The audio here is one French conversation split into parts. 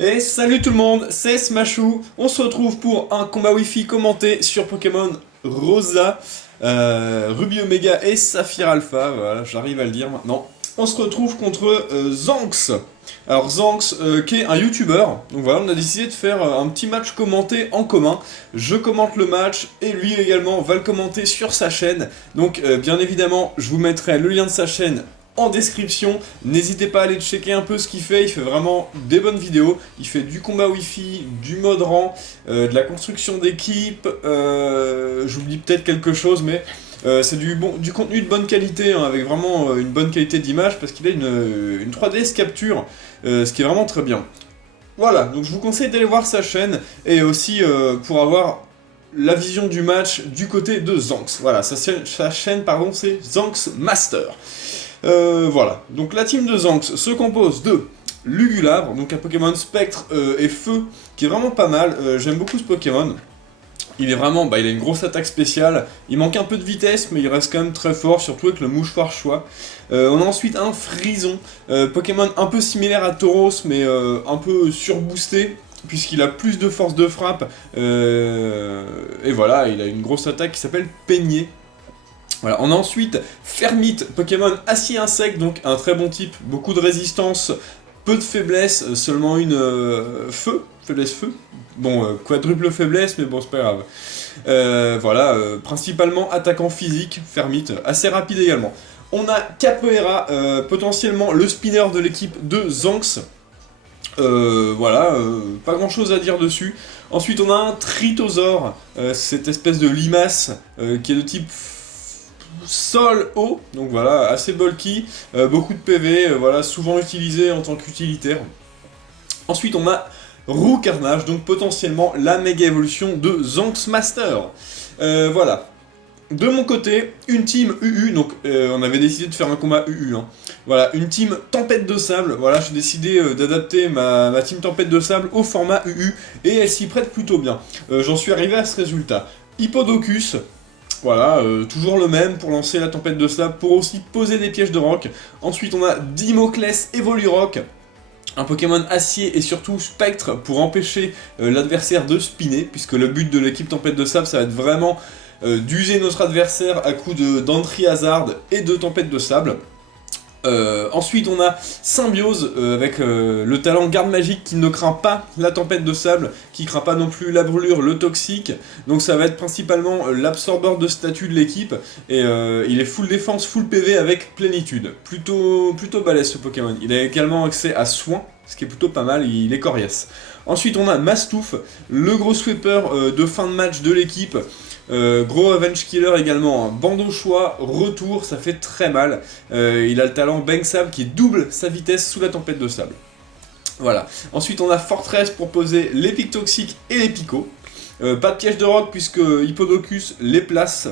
Et salut tout le monde, c'est Smashou. On se retrouve pour un combat Wi-Fi commenté sur Pokémon Rosa, Ruby Omega et Saphir Alpha. Voilà, j'arrive à le dire maintenant. On se retrouve contre Zanx. Alors Zanx, qui est un YouTuber. Donc voilà, on a décidé de faire un petit match commenté en commun. Je commente le match et lui également va le commenter sur sa chaîne. Donc bien évidemment, je vous mettrai le lien de sa chaîne en description. N'hésitez pas à aller checker un peu ce qu'il fait. Il fait vraiment des bonnes vidéos. Il fait du combat Wi-Fi, du mode rang, de la construction d'équipe. J'oublie peut-être quelque chose, mais c'est du contenu de bonne qualité, hein, avec vraiment une bonne qualité d'image, parce qu'il a une 3DS capture, ce qui est vraiment très bien. Voilà, donc je vous conseille d'aller voir sa chaîne, et aussi pour avoir la vision du match du côté de Zanx. Voilà, sa chaîne, pardon, c'est Zanx Master. Voilà, donc la team de Zanx se compose de Lugulabre, donc un Pokémon Spectre et Feu, qui est vraiment pas mal. J'aime beaucoup ce Pokémon. Il est vraiment, il a une grosse attaque spéciale, il manque un peu de vitesse, mais il reste quand même très fort, surtout avec le mouchoir choix. On a ensuite un Frison, Pokémon un peu similaire à Tauros, mais un peu surboosté, puisqu'il a plus de force de frappe, et voilà, il a une grosse attaque qui s'appelle Peigné. Voilà, on a ensuite Fermite, Pokémon acier insecte, donc un très bon type, beaucoup de résistance, peu de faiblesse, seulement une faiblesse feu. Bon, quadruple faiblesse, mais bon, c'est pas grave. Voilà, principalement attaquant physique, Fermite, assez rapide également. On a Capoeira, potentiellement le spinner de l'équipe de Zanx. Voilà, pas grand chose à dire dessus. Ensuite, on a un Tritosaur, cette espèce de limace qui est de type sol-eau, donc voilà, assez bulky, beaucoup de PV, voilà, souvent utilisé en tant qu'utilitaire. Ensuite, on a Roux Carnage, donc potentiellement la méga évolution de Zanx Master. Voilà. De mon côté, une team UU, donc on avait décidé de faire un combat UU. Hein. Voilà, une team Tempête de Sable. Voilà, j'ai décidé d'adapter ma team Tempête de Sable au format UU et elle s'y prête plutôt bien. J'en suis arrivé à ce résultat. Hippodocus. Voilà, toujours le même pour lancer la tempête de sable, pour aussi poser des pièges de roc. Ensuite on a Dimoclès Evolurock, un Pokémon acier et surtout spectre pour empêcher l'adversaire de spinner, puisque le but de l'équipe tempête de sable ça va être vraiment d'user notre adversaire à coup d'Entry Hazard et de tempête de sable. Ensuite on a Symbiose avec le talent garde magique qui ne craint pas la tempête de sable, qui craint pas non plus la brûlure, le toxique, donc ça va être principalement l'absorbeur de statut de l'équipe, et il est full défense, full PV avec plénitude, plutôt balèze ce Pokémon. Il a également accès à soin, ce qui est plutôt pas mal, il est coriace. Ensuite on a Mastouf, le gros sweeper de fin de match de l'équipe. Gros Avenge Killer également, hein. Bandeau choix, retour, ça fait très mal. Il a le talent Bang Sable qui double sa vitesse sous la tempête de sable. Voilà. Ensuite on a Fortress pour poser les pics toxiques et les picots. Pas de piège de roc puisque Hippodocus les place.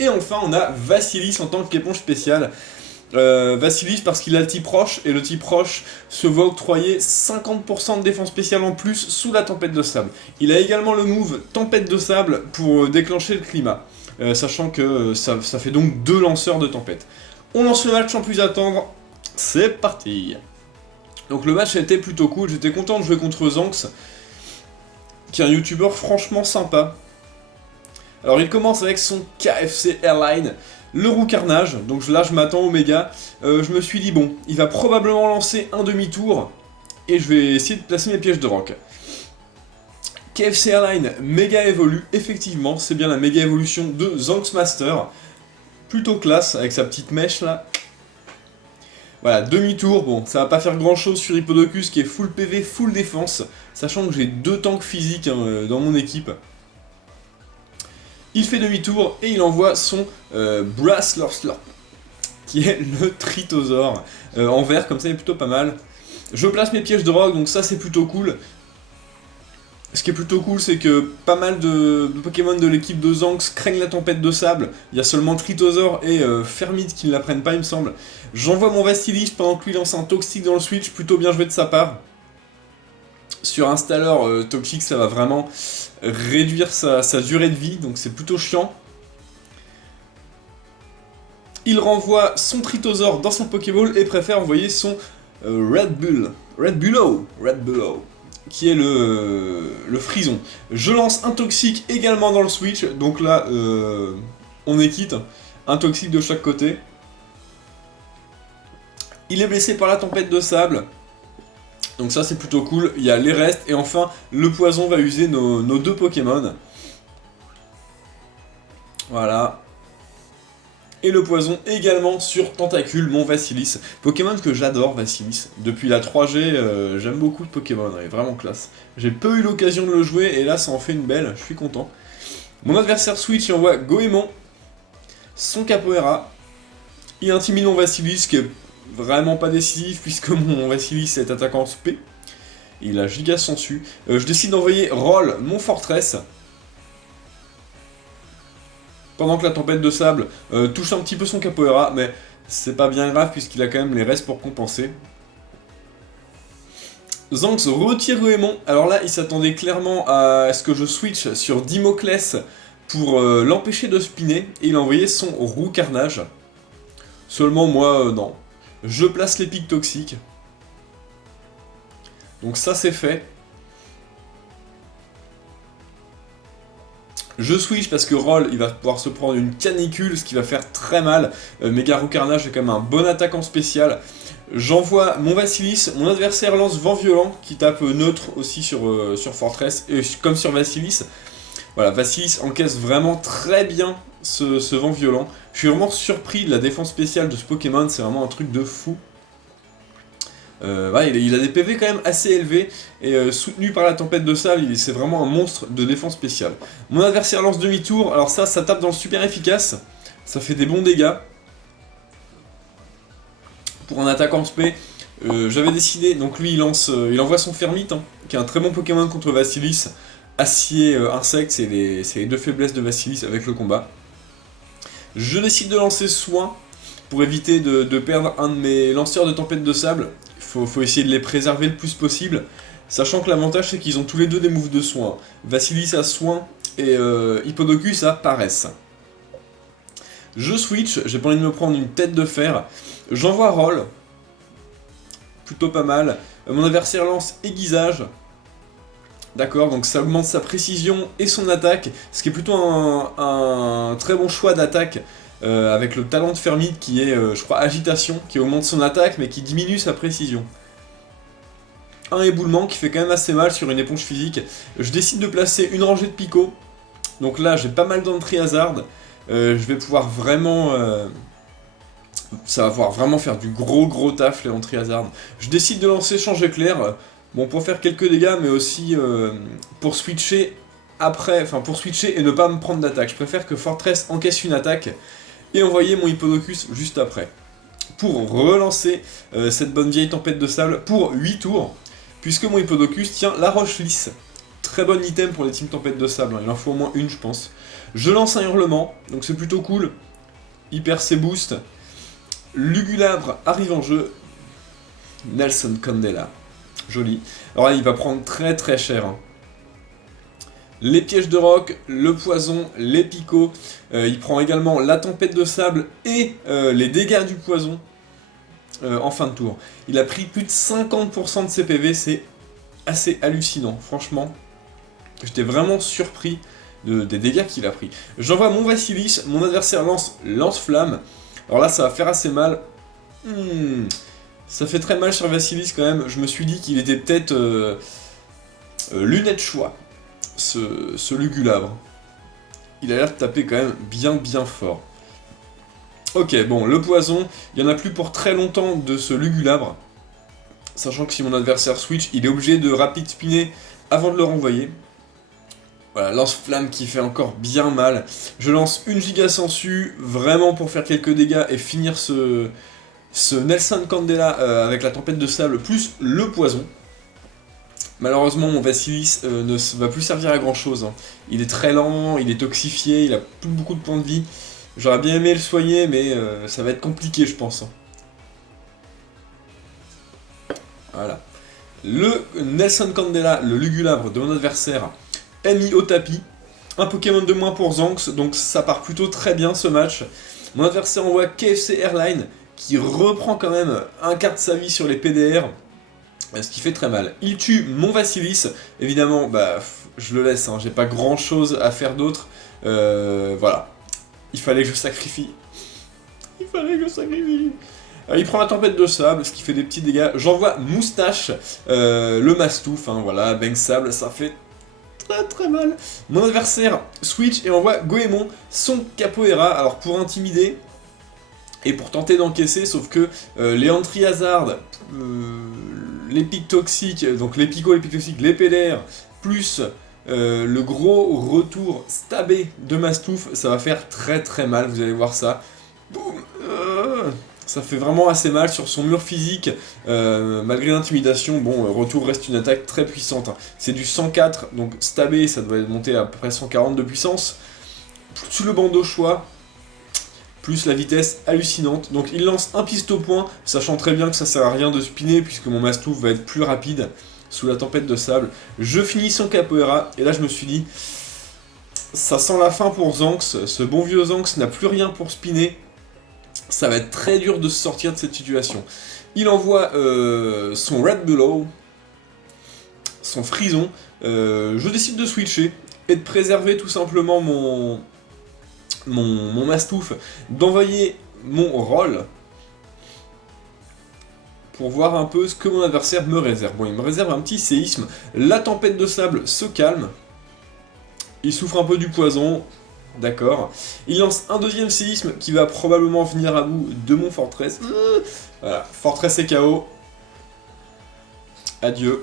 Et enfin on a Vassilis en tant qu'éponge spéciale. Vassilis parce qu'il a le type roche, et le type roche se voit octroyer 50% de défense spéciale en plus sous la tempête de sable. Il a également le move tempête de sable pour déclencher le climat, sachant que ça fait donc 2 lanceurs de tempête. On lance le match sans plus attendre, c'est parti. Donc le match a été plutôt cool, j'étais content de jouer contre Zanx, qui est un youtubeur franchement sympa. Alors il commence avec son KFC Airline, le Roux Carnage, donc là je m'attends au méga. Je me suis dit bon, il va probablement lancer un demi-tour, et je vais essayer de placer mes pièges de roc. KFC Airline méga évolue, effectivement, c'est bien la méga évolution de Zanx Master. Plutôt classe, avec sa petite mèche là. Voilà, demi-tour, bon, ça va pas faire grand chose sur Hippodocus qui est full PV, full défense, sachant que j'ai 2 tanks physiques hein, dans mon équipe. Il fait demi-tour et il envoie son Brass Slurp, qui est le Tritosaur. En vert, comme ça, il est plutôt pas mal. Je place mes pièges de roc, donc ça c'est plutôt cool. Ce qui est plutôt cool, c'est que pas mal de Pokémon de l'équipe de Zanx craignent la tempête de sable. Il y a seulement Tritosaur et Fermite qui ne la prennent pas, il me semble. J'envoie mon Vastilis pendant que lui lance un Toxic dans le switch, plutôt bien joué de sa part. Sur Installer, Toxic, ça va vraiment réduire sa durée de vie, donc c'est plutôt chiant. Il renvoie son Tritosaur dans sa Pokéball et préfère envoyer son Red Bullo, qui est le frison. Je lance un toxique également dans le switch, donc là, on est quitte, un toxique de chaque côté. Il est blessé par la tempête de sable, donc ça c'est plutôt cool. Il y a les restes, et enfin, le poison va user nos deux Pokémon. Voilà. Et le poison également sur Tentacule, mon Vassilis. Pokémon que j'adore, Vassilis. Depuis la 3G, j'aime beaucoup de Pokémon, il est vraiment classe. J'ai peu eu l'occasion de le jouer, et là ça en fait une belle, je suis content. Mon adversaire switch, il envoie Goemon, son Capoeira. Il intimide mon Vassilis, qui est vraiment pas décisif, puisque mon Vassilis est attaquant SP. Il a giga sensu. Je décide d'envoyer Roll, mon Fortress. Pendant que la tempête de sable touche un petit peu son Capoeira, mais c'est pas bien grave puisqu'il a quand même les restes pour compenser. Zanx retire Goemon. Alors là, il s'attendait clairement à ce que je switch sur Dimoclès pour l'empêcher de spinner, et il a envoyé son Roux Carnage. Seulement moi, non. Je place les pics toxiques. Donc ça c'est fait. Je switch parce que Roll, il va pouvoir se prendre une canicule, ce qui va faire très mal. Méga Roux Carnage est quand même un bon attaquant spécial. J'envoie mon Vassilis, mon adversaire lance Vent Violent, qui tape neutre aussi sur Fortress, comme sur Vassilis. Voilà, Vassilis encaisse vraiment très bien ce Vent Violent. Je suis vraiment surpris de la défense spéciale de ce Pokémon, c'est vraiment un truc de fou. Ouais, il a des PV quand même assez élevés, et soutenu par la tempête de sable, c'est vraiment un monstre de défense spéciale. Mon adversaire lance demi-tour, alors ça tape dans le super efficace, ça fait des bons dégâts. Pour un attaquant SP, j'avais décidé, donc lui il envoie son Fermite, hein, qui est un très bon Pokémon contre Vassilis. Acier, insecte, c'est les deux faiblesses de Vassilis avec le combat. Je décide de lancer Soin, pour éviter de perdre un de mes lanceurs de tempête de sable. Faut essayer de les préserver le plus possible, sachant que l'avantage c'est qu'ils ont tous les deux des moves de soin. Vassilis a soin et Hippodocus a paresse. Je switch, j'ai pas envie de me prendre une tête de fer. J'envoie Roll, plutôt pas mal. Mon adversaire lance Aiguisage. D'accord, donc ça augmente sa précision et son attaque, ce qui est plutôt un très bon choix d'attaque. Avec le talent de Fermite qui est, je crois, Agitation, qui augmente son attaque mais qui diminue sa précision. Un éboulement qui fait quand même assez mal sur une éponge physique. Je décide de placer une rangée de picots. Donc là, j'ai pas mal d'entrée hasard. Je vais pouvoir vraiment... ça va pouvoir vraiment faire du gros taf, les entrées hasard. Je décide de lancer Change Éclair. Bon, pour faire quelques dégâts, mais aussi pour switcher après, enfin pour switcher et ne pas me prendre d'attaque. Je préfère que Fortress encaisse une attaque et envoyer mon Hippodocus juste après. Pour relancer cette bonne vieille tempête de sable pour 8 tours, puisque mon Hippodocus tient la roche lisse. Très bon item pour les teams tempête de sable, hein. Il en faut au moins une je pense. Je lance un hurlement, donc c'est plutôt cool. Hyper C boost. Lugulabre arrive en jeu. Nelson Candela. Joli. Alors là il va prendre très cher, hein. Les pièges de roc, le poison, les picots, il prend également la tempête de sable et les dégâts du poison en fin de tour. Il a pris plus de 50% de ses PV, c'est assez hallucinant, franchement. J'étais vraiment surpris des dégâts qu'il a pris. J'envoie mon Vassilis, mon adversaire lance-flamme. Alors là ça va faire assez mal. Ça fait très mal sur Vassilis quand même, je me suis dit qu'il était peut-être lunette choix. Ce Lugulabre. Il a l'air de taper quand même bien fort. Ok, bon, le poison, il n'y en a plus pour très longtemps de ce Lugulabre. Sachant que si mon adversaire switch, il est obligé de rapide spinner avant de le renvoyer. Voilà, lance-flamme qui fait encore bien mal. Je lance une giga sensu, vraiment pour faire quelques dégâts et finir ce Nelson Candela avec la tempête de sable plus le poison. Malheureusement, mon Vassilis ne va plus servir à grand chose, hein. Il est très lent, il est toxifié, il a plus beaucoup de points de vie. J'aurais bien aimé le soigner, mais ça va être compliqué, je pense, hein. Voilà. Le Nelson Candela, le Lugulabre de mon adversaire, est mis au tapis. Un Pokémon de moins pour Zanx, donc ça part plutôt très bien ce match. Mon adversaire envoie KFC Airline, qui reprend quand même un quart de sa vie sur les PDR, ce qui fait très mal. Il tue mon Vasilis, évidemment, bah, je le laisse, hein, j'ai pas grand chose à faire d'autre. Voilà, il fallait que je sacrifie. Il fallait que je sacrifie. Il prend la tempête de sable, ce qui fait des petits dégâts. J'envoie Moustache, le Mastouf, hein, voilà, Bang Sable, ça fait très très mal. Mon adversaire switch et envoie Goemon, son Capoeira, alors pour intimider et pour tenter d'encaisser, sauf que les Entry Hazard, les pics toxiques, donc les picots, les pics toxiques, les PDR, plus le gros retour stabé de Mastouf, ça va faire très très mal, vous allez voir ça. Boum, ça fait vraiment assez mal sur son mur physique, malgré l'intimidation. Bon, retour reste une attaque très puissante, hein. C'est du 104, donc stabé, ça doit monter à peu près 140 de puissance, plus le bandeau choix, plus la vitesse hallucinante. Donc il lance un pistolet-point, sachant très bien que ça sert à rien de spinner, puisque mon Mastouf va être plus rapide sous la tempête de sable. Je finis son Capoeira, et là je me suis dit, ça sent la fin pour Zanx, ce bon vieux Zanx n'a plus rien pour spinner. Ça va être très dur de se sortir de cette situation. Il envoie son Red Bullow, son Frison. Je décide de switcher et de préserver tout simplement mon Mastouf, d'envoyer mon Roll pour voir un peu ce que mon adversaire me réserve. Bon, il me réserve un petit séisme. La tempête de sable se calme. Il souffre un peu du poison. D'accord. Il lance un deuxième séisme qui va probablement venir à bout de mon Fortress. Voilà, Fortress est KO. Adieu.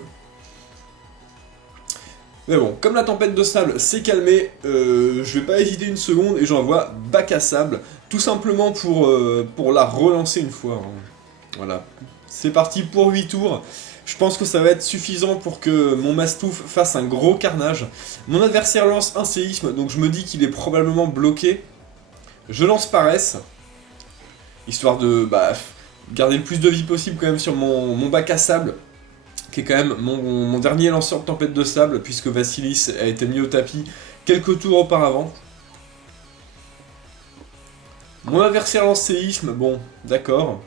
Mais bon, comme la tempête de sable s'est calmée, je vais pas hésiter une seconde et j'envoie Bac à Sable, tout simplement pour la relancer une fois, hein. Voilà, c'est parti pour 8 tours. Je pense que ça va être suffisant pour que mon Mastouf fasse un gros carnage. Mon adversaire lance un séisme, donc je me dis qu'il est probablement bloqué. Je lance Paresse, histoire de garder le plus de vie possible quand même sur mon bac à sable, qui est quand même mon dernier lanceur de tempête de sable, puisque Vasilis a été mis au tapis quelques tours auparavant. Mon adversaire lance séisme, bon, d'accord.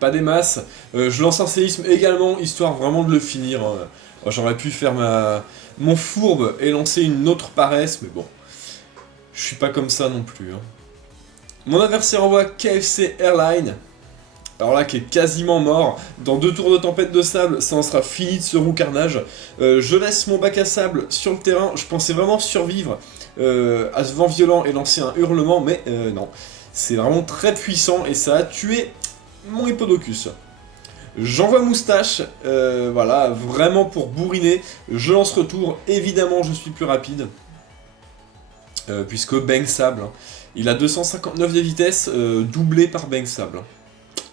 Pas des masses. Je lance un séisme également, histoire vraiment de le finir, hein. J'aurais pu faire mon fourbe et lancer une autre paresse, mais bon, je suis pas comme ça non plus, hein. Mon adversaire envoie KFC Airline, alors là qui est quasiment mort. Dans 2 tours de tempête de sable, ça en sera fini de ce roux carnage. Je laisse mon bac à sable sur le terrain, je pensais vraiment survivre à ce vent violent et lancer un hurlement, mais non. C'est vraiment très puissant et ça a tué mon Hippodocus. J'envoie Moustache, voilà, vraiment pour bourriner. Je lance retour, évidemment je suis plus rapide, puisque Bang Sable, hein, il a 259 de vitesse, doublé par Bang Sable.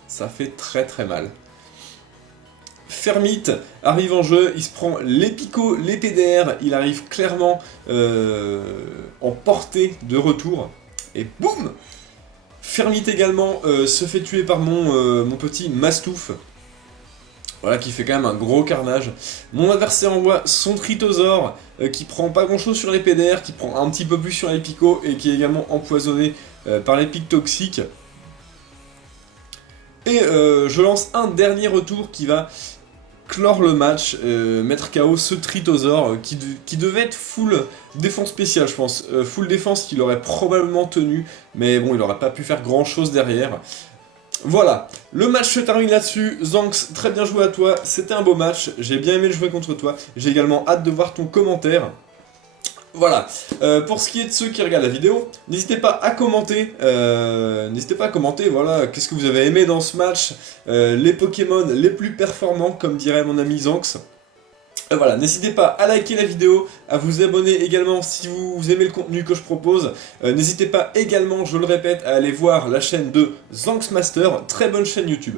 Ça fait très très mal. Fermite arrive en jeu, il se prend les picots, les PDR, il arrive clairement en portée de retour, et boum! Fermite également se fait tuer par mon petit Mastouf. Voilà, qui fait quand même un gros carnage. Mon adversaire envoie son Tritosaure, qui prend pas grand chose sur les PDR, qui prend un petit peu plus sur les picots, et qui est également empoisonné par les pics toxiques. Et je lance un dernier retour qui va clore le match, mettre KO ce Tritosaure qui devait être full défense spéciale, je pense. Full défense qu'il aurait probablement tenu, mais bon, il n'aurait pas pu faire grand chose derrière. Voilà, le match se termine là-dessus. Zanx, très bien joué à toi, c'était un beau match, j'ai bien aimé jouer contre toi. J'ai également hâte de voir ton commentaire. Voilà, pour ce qui est de ceux qui regardent la vidéo, n'hésitez pas à commenter, voilà, qu'est-ce que vous avez aimé dans ce match, les Pokémon les plus performants, comme dirait mon ami Zanx. Voilà, n'hésitez pas à liker la vidéo, à vous abonner également si vous aimez le contenu que je propose. N'hésitez pas également, je le répète, à aller voir la chaîne de Zanx Master, très bonne chaîne YouTube.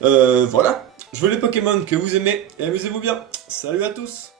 Voilà, jouez les Pokémon que vous aimez et amusez-vous bien. Salut à tous!